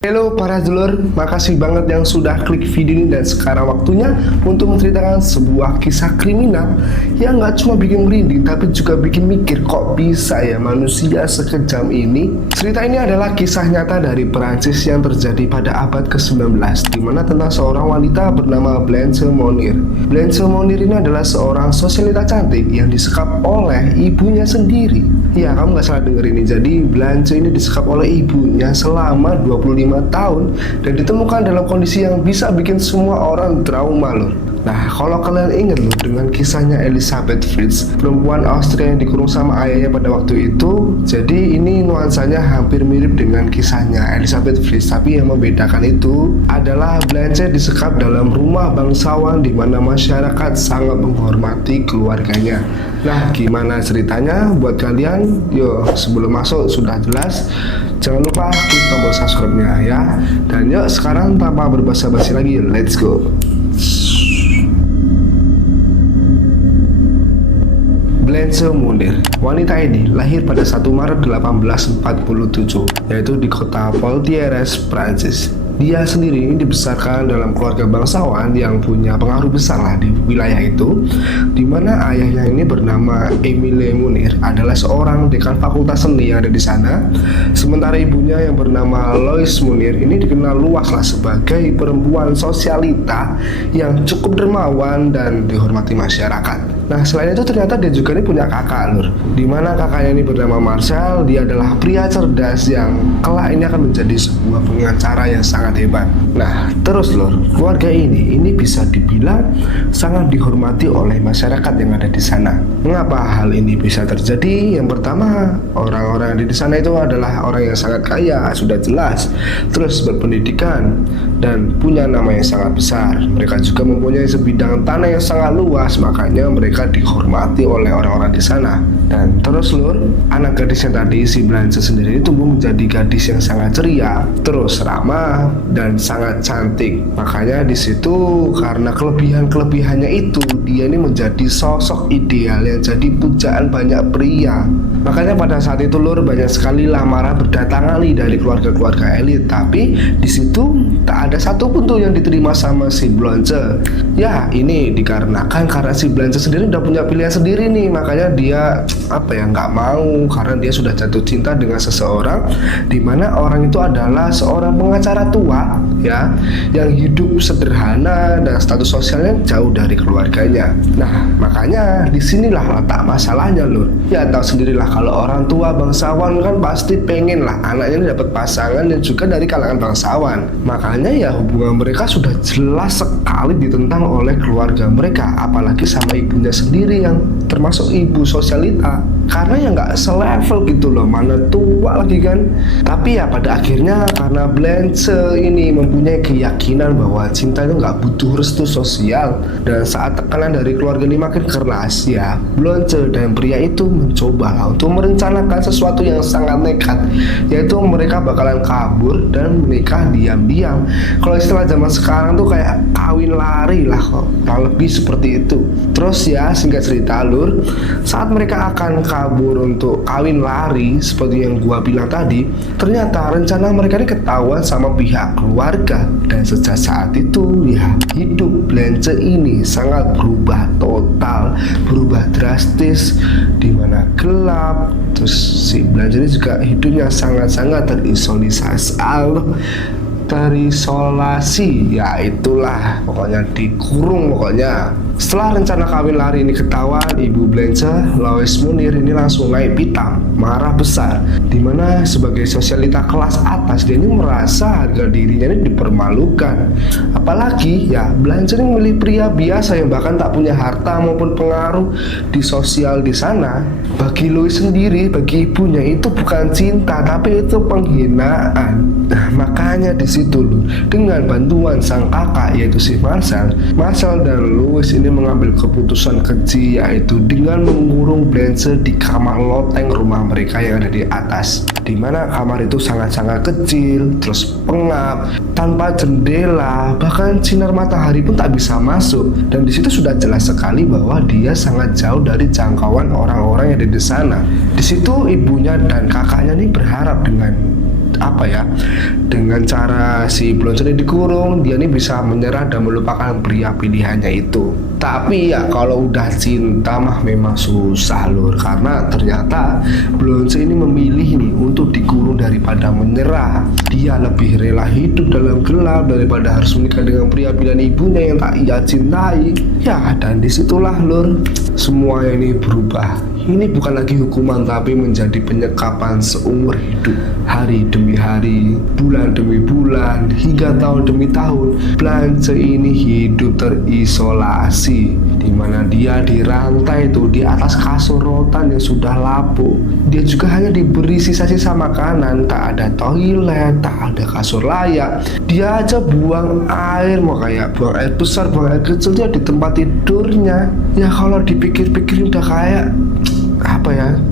Halo para dulur, makasih banget yang sudah klik video ini dan sekarang waktunya untuk menceritakan sebuah kisah kriminal yang gak cuma bikin merinding tapi juga bikin mikir kok bisa ya manusia sekejam ini. Cerita ini adalah kisah nyata dari Perancis yang terjadi pada abad ke-19 dimana tentang seorang wanita bernama Blanche Monnier. Blanche Monnier ini adalah seorang sosialita cantik yang disekap oleh ibunya sendiri. Ya, kamu gak salah denger ini. Jadi Blanche ini disekap oleh ibunya selama 25 tahun dan ditemukan dalam kondisi yang bisa bikin semua orang trauma loh. Nah, kalau kalian ingat loh dengan kisahnya Elisabeth Fritz, perempuan Austria yang dikurung sama ayahnya pada waktu itu. Jadi ini nuansanya hampir mirip dengan kisahnya Elisabeth Fritz, tapi yang membedakan itu adalah Blanche disekap dalam rumah bangsawan di mana masyarakat sangat menghormati keluarganya. Nah, gimana ceritanya buat kalian? Yo, sebelum masuk sudah jelas, jangan lupa klik tombol subscribe-nya ya. Dan yuk sekarang tanpa berbasa-basi lagi, let's go. Blanche Monnier. Wanita ini lahir pada 1 Maret 1847, yaitu di kota Poitiers, Prancis. Dia sendiri dibesarkan dalam keluarga bangsawan yang punya pengaruh besar lah di wilayah itu, di mana ayahnya ini bernama Émile Monnier adalah seorang dekan fakultas seni yang ada di sana. Sementara ibunya yang bernama Louise Monnier ini dikenal luas lah sebagai perempuan sosialita yang cukup dermawan dan dihormati masyarakat. Nah, selain itu ternyata dia juga ini punya kakak lur, dimana kakaknya ini bernama Marcel. Dia adalah pria cerdas yang kelak ini akan menjadi sebuah pengacara yang sangat hebat. Nah, terus lur, keluarga ini bisa dibilang sangat dihormati oleh masyarakat yang ada di sana. Mengapa hal ini bisa terjadi? Yang pertama, orang-orang yang ada di sana itu adalah orang yang sangat kaya, sudah jelas, terus berpendidikan dan punya nama yang sangat besar. Mereka juga mempunyai sebidang tanah yang sangat luas, makanya mereka dihormati oleh orang-orang di sana. Dan terus lur, anak gadis yang tadi si Blanche sendiri tumbuh menjadi gadis yang sangat ceria, terus ramah dan sangat cantik. Makanya di situ karena kelebihannya itu dia ini menjadi sosok ideal yang jadi pujaan banyak pria. Makanya pada saat itu lur, banyak sekali lamaran berdatangan dari keluarga-keluarga elit, tapi di situ tak ada satupun tuh yang diterima sama si Blanche. Ya, ini dikarenakan karena si Blanche sendiri udah punya pilihan sendiri nih, makanya dia nggak mau karena dia sudah jatuh cinta dengan seseorang dimana orang itu adalah seorang pengacara tua ya, yang hidup sederhana dan status sosialnya jauh dari keluarganya. Nah, makanya disinilah letak masalahnya lur. Ya tahu sendirilah kalau orang tua bangsawan kan pasti pengen lah anaknya dapat pasangan yang juga dari kalangan bangsawan. Makanya ya hubungan mereka sudah jelas sekali ditentang oleh keluarga mereka, apalagi sama ibunya sendiri yang termasuk ibu sosialita, karena ya nggak selevel gitu loh, mana tua lagi kan. Tapi ya pada akhirnya karena Blanche ini mempunyai keyakinan bahwa cinta itu nggak butuh restu sosial, dan saat tekanan dari keluarga ini makin keras ya, Blanche dan pria itu mencoba untuk merencanakan sesuatu yang sangat nekat, yaitu mereka bakalan kabur dan menikah diam-diam. Kalau istilah zaman sekarang tuh kayak kawin lari lah, kok lebih seperti itu. Terus ya singkat cerita lur, saat mereka akan kabur untuk kawin lari seperti yang gua bilang tadi, ternyata rencana mereka ini ketahuan sama pihak keluarga. Dan sejak saat itu ya hidup Blanche ini sangat berubah total, berubah drastis, dimana gelap. Terus si Blanche ini juga hidupnya sangat-sangat terisolasi, ya itulah pokoknya dikurung pokoknya. Setelah rencana kawin lari ini ketahuan, ibu Blanche, Louise Monnier ini langsung naik pitam, marah besar, dimana sebagai sosialita kelas atas dia ini merasa harga dirinya ini dipermalukan. Apalagi ya Blanche ini milih pria biasa yang bahkan tak punya harta maupun pengaruh di sosial di sana. Bagi Louise sendiri, bagi ibunya itu bukan cinta tapi itu penghinaan. Nah, makanya di situ loh, dengan bantuan sang kakak yaitu si Marcel dan Louise ini mengambil keputusan keji, yaitu dengan mengurung Blanche di kamar loteng rumah mereka yang ada di atas, dimana kamar itu sangat-sangat kecil, terus pengap, tanpa jendela, bahkan sinar matahari pun tak bisa masuk. Dan di situ sudah jelas sekali bahwa dia sangat jauh dari jangkauan orang-orang yang ada di sana. Di situ ibunya dan kakaknya ini berharap dengan dengan cara si Blonce ini dikurung, dia ini bisa menyerah dan melupakan pria pilihannya itu. Tapi ya kalau udah cinta mah memang susah lur, karena ternyata Blonce ini memilih nih untuk dikurung daripada menyerah. Dia lebih rela hidup dalam gelap daripada harus menikah dengan pria pilihan ibunya yang tak ia cintai. Ya, dan disitulah lur semua ini berubah. Ini bukan lagi hukuman tapi menjadi penyekapan seumur hidup. Hari demi hari, bulan demi bulan, hingga tahun demi tahun, Blonce ini hidup terisolasi, di mana dia dirantai tuh di atas kasur rotan yang sudah lapuk. Dia juga hanya diberi sisa-sisa makanan, tak ada toilet, tak ada kasur layak. Dia aja buang air, mau kayak buang air besar, buang air kecil dia di tempat tidurnya. Ya kalau dipikir-pikir udah kayak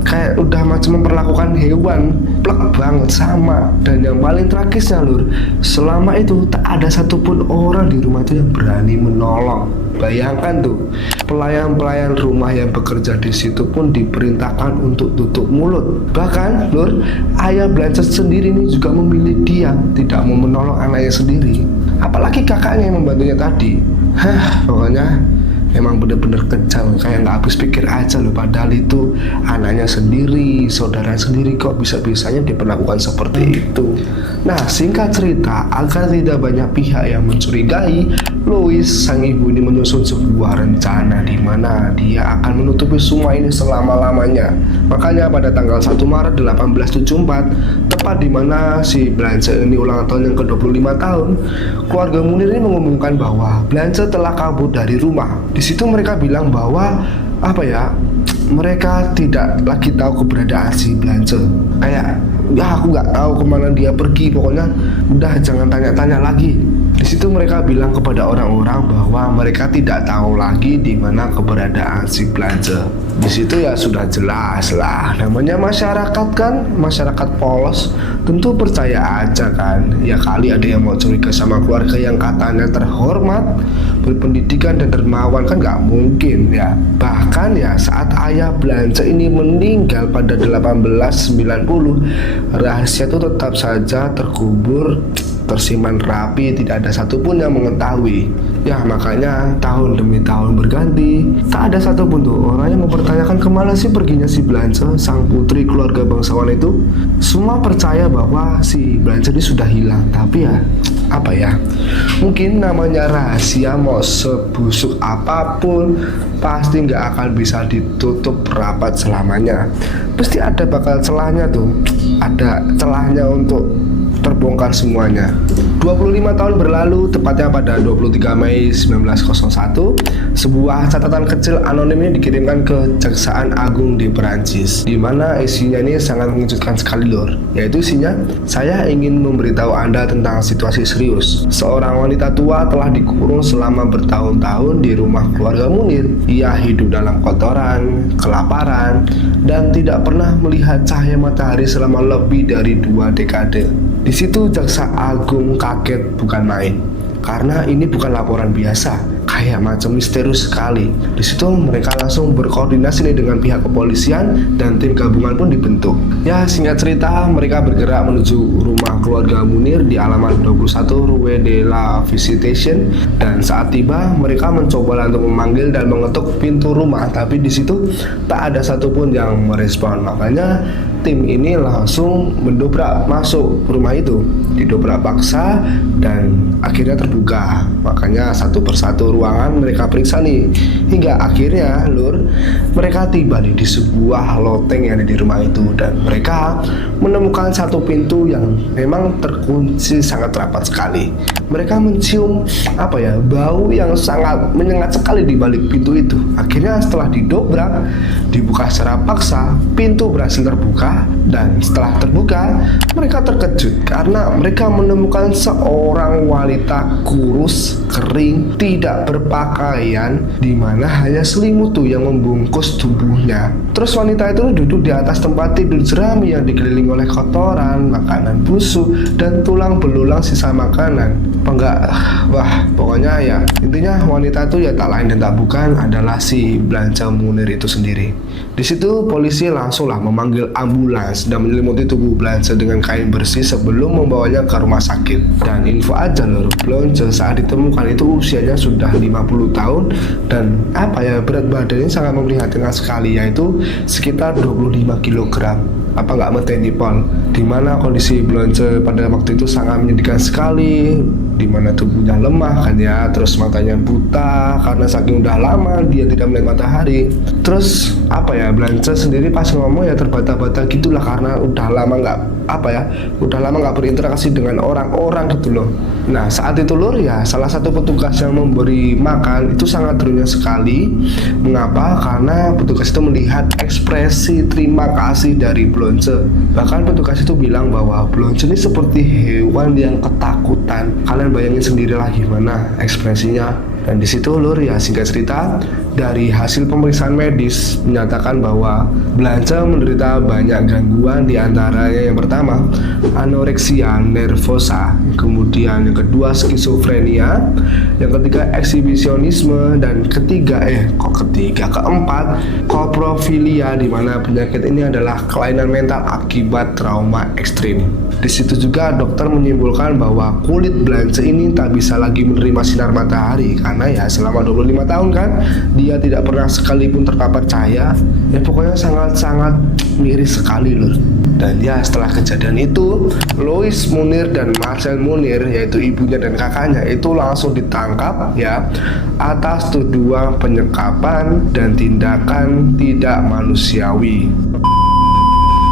kayak udah macam memperlakukan hewan, plek banget sama. Dan yang paling tragisnya lur, selama itu tak ada satupun orang di rumah itu yang berani menolong. Bayangkan tuh, pelayan-pelayan rumah yang bekerja di situ pun diperintahkan untuk tutup mulut. Bahkan lur, ayah Blonce sendiri ini juga memilih diam, tidak mau menolong anaknya sendiri. Apalagi kakaknya yang membantunya tadi. Pokoknya emang bener-bener kejam, kayak nggak habis pikir aja loh. Padahal itu anaknya sendiri, saudara sendiri, kok bisa-bisanya diperlakukan seperti itu. Nah, singkat cerita, agar tidak banyak pihak yang mencurigai, Louis sang ibu ini menyusun sebuah rencana di mana dia akan menutupi semua ini selama-lamanya. Makanya pada tanggal 1 Maret 1874, tepat di mana si Blonce ini ulang tahun yang ke-25 tahun, keluarga Munir ini mengumumkan bahwa Blonce telah kabur dari rumah. Di situ mereka bilang bahwa mereka tidak lagi tahu keberadaan si Blonce. Aku nggak tahu kemana dia pergi, pokoknya udah jangan tanya-tanya lagi. Di situ mereka bilang kepada orang-orang bahwa mereka tidak tahu lagi di mana keberadaan si Blonce. Di situ ya sudah jelas lah, namanya masyarakat kan, masyarakat polos, tentu percaya aja kan. Ya kali ada yang mau curiga sama keluarga yang katanya terhormat, berpendidikan dan dermawan, kan nggak mungkin ya. Bahkan ya saat ayah Blonce ini meninggal pada 1890, rahasia itu tetap saja terkubur, tersimpan rapi, tidak ada satupun yang mengetahui. Ya makanya tahun demi tahun berganti, tak ada satupun tuh orang yang mempertanyakan kemana sih perginya si Blonce, sang putri keluarga bangsawan itu. Semua percaya bahwa si Blonce ini sudah hilang. Tapi mungkin namanya rahasia mau sebusuk apapun pasti nggak akan bisa ditutup rapat selamanya. Pasti ada bakal celahnya tuh, ada celahnya untuk terbongkar semuanya. 25 tahun berlalu, tepatnya pada 23 Mei 1901, sebuah catatan kecil anonim ini dikirimkan ke Kejaksaan Agung di Perancis, di mana isinya ini sangat mengejutkan sekali lor. Yaitu isinya, saya ingin memberitahu Anda tentang situasi serius. Seorang wanita tua telah dikurung selama bertahun-tahun di rumah keluarga Munir. Ia hidup dalam kotoran, kelaparan, dan tidak pernah melihat cahaya matahari selama lebih dari 2 dekade. Di situ Jaksa Agung kaget bukan main, karena ini bukan laporan biasa, kayak macam misterius sekali. Di situ mereka langsung berkoordinasi nih dengan pihak kepolisian dan tim gabungan pun dibentuk. Ya singkat cerita, mereka bergerak menuju rumah keluarga Munir di alamat 21 Rue de la Visitation, dan saat tiba mereka mencoba untuk memanggil dan mengetuk pintu rumah, tapi di situ tak ada satupun yang merespon. Makanya tim ini langsung mendobrak masuk rumah itu, didobrak paksa dan akhirnya terbuka. Makanya satu persatu ruangan mereka periksa nih, hingga akhirnya mereka tiba nih di sebuah loteng yang ada di rumah itu, dan mereka menemukan satu pintu yang memang terkunci sangat rapat sekali. Mereka mencium bau yang sangat menyengat sekali di balik pintu itu. Akhirnya setelah didobrak, dibuka secara paksa, pintu berhasil terbuka. Dan setelah terbuka, mereka terkejut karena mereka menemukan seorang wanita kurus, kering, tidak berpakaian, di mana hanya selimut tuh yang membungkus tubuhnya. Terus wanita itu duduk di atas tempat tidur jerami yang dikelilingi oleh kotoran, makanan busuk, dan tulang belulang sisa makanan. Wah, pokoknya ya intinya wanita itu ya tak lain dan tak bukan adalah si Blanche Munir itu sendiri. Di situ polisi langsunglah memanggil ambulans dan menyelimuti tubuh Blanche dengan kain bersih sebelum membawanya ke rumah sakit. Dan info aja lur, Blanche saat ditemukan itu usianya sudah 50 tahun dan berat badannya sangat memprihatinkan sekali, yaitu sekitar 25 kg. Apa nggak meteni pol? Dimana kondisi Blanche pada waktu itu sangat menyedihkan sekali, dimana tubuhnya lemah kan ya, terus matanya buta karena saking udah lama dia tidak melihat matahari. Terus Blanche sendiri pas ngomong ya terbata-bata gitulah karena udah lama nggak berinteraksi dengan orang-orang gitu loh. Nah saat itu lur ya salah satu petugas yang memberi makan itu sangat ternyata sekali. Mengapa? Karena petugas itu melihat ekspresi terima kasih dari Blanche. Bahkan petugas itu bilang bahwa Blanche ini seperti hewan yang ketakutan. Kalian bayangin sendirilah gimana ekspresinya. Dan di situ lur ya singkat cerita dari hasil pemeriksaan medis menyatakan bahwa Blanche menderita banyak gangguan, di antaranya yang pertama anoreksia nervosa, kemudian yang kedua skizofrenia, yang ketiga eksibisionisme, dan keempat koprofilia, di mana penyakit ini adalah kelainan mental akibat trauma ekstrim. Di situ juga dokter menyimpulkan bahwa kulit Blanche ini tak bisa lagi menerima sinar matahari karena ya selama 25 tahun kan dia tidak pernah sekalipun terpapar cahaya. Ya pokoknya sangat-sangat miris sekali lur. Dan ya setelah kejadian itu Louis Munir dan Marcel Munir, yaitu ibunya dan kakaknya, itu langsung ditangkap ya atas tuduhan penyekapan dan tindakan tidak manusiawi.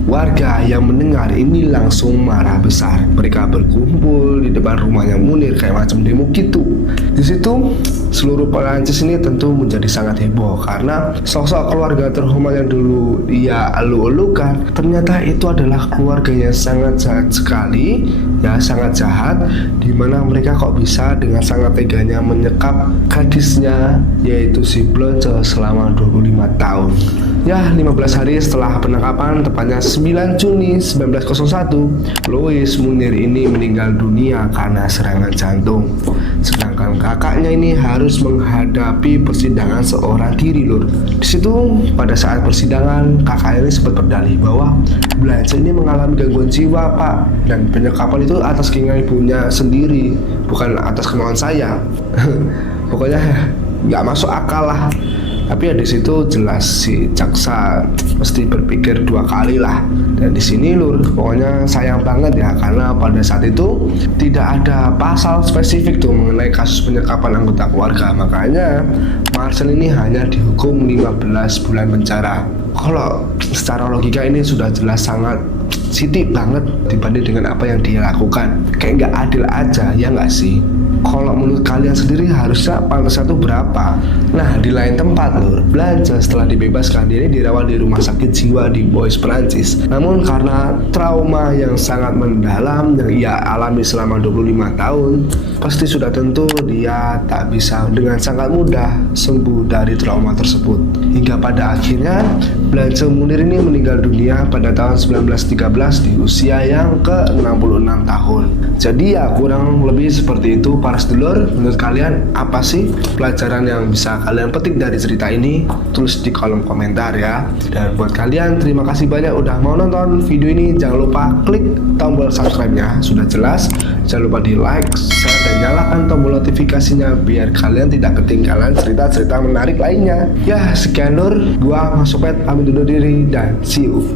Warga yang mendengar ini langsung marah besar. Mereka berkumpul di depan rumahnya Munir kayak macam demo gitu. Di situ seluruh Perancis ini tentu menjadi sangat heboh karena sosok keluarga terhormat yang dulu ia elu-elukan ternyata itu adalah keluarga yang sangat jahat sekali, ya sangat jahat, dimana mereka kok bisa dengan sangat teganya menyekap gadisnya yaitu si Blanche selama 25 tahun. Ya 15 hari setelah penangkapan, tepatnya 9 Juni 1901, Louis Munir ini meninggal dunia karena serangan jantung. Sedangkan kakaknya ini harus menghadapi persidangan seorang diri lur. Di situ pada saat persidangan kakaknya ini sempat berdalih bahwa Blanche ini mengalami gangguan jiwa pak, dan penyekapan itu atas keinginan ibunya sendiri, bukan atas kemauan saya. Pokoknya nggak masuk akal lah. Tapi ya di situ jelas si jaksa mesti berpikir dua kali lah. Dan di sini lur, pokoknya sayang banget ya karena pada saat itu tidak ada pasal spesifik tuh mengenai kasus penyekapan anggota keluarga. Makanya Marcel ini hanya dihukum 15 bulan penjara. Kalau secara logika ini sudah jelas sangat sitik banget dibanding dengan apa yang dia lakukan. Kayak nggak adil aja, ya nggak sih? Kalau menurut kalian sendiri harusnya pantasnya tuh berapa? Nah di lain tempat lur, Blanche setelah dibebaskan dia ini dirawat di rumah sakit jiwa di Bois, Perancis. Namun karena trauma yang sangat mendalam yang ia alami selama 25 tahun, pasti sudah tentu dia tak bisa dengan sangat mudah sembuh dari trauma tersebut. Hingga pada akhirnya Blanche Munir ini meninggal dunia pada tahun 1913 di usia yang ke-66 tahun. Jadi ya kurang lebih seperti itu para sedulur. Menurut kalian apa sih pelajaran yang bisa kalian petik dari cerita ini? Tulis di kolom komentar ya. Dan buat kalian terima kasih banyak udah mau nonton video ini. Jangan lupa klik tombol subscribe-nya, sudah jelas. Jangan lupa di like, share, dan nyalakan tombol notifikasinya biar kalian tidak ketinggalan cerita-cerita menarik lainnya. Ya sekian lur, gua Mas Sopet pamit undur diri dan see you.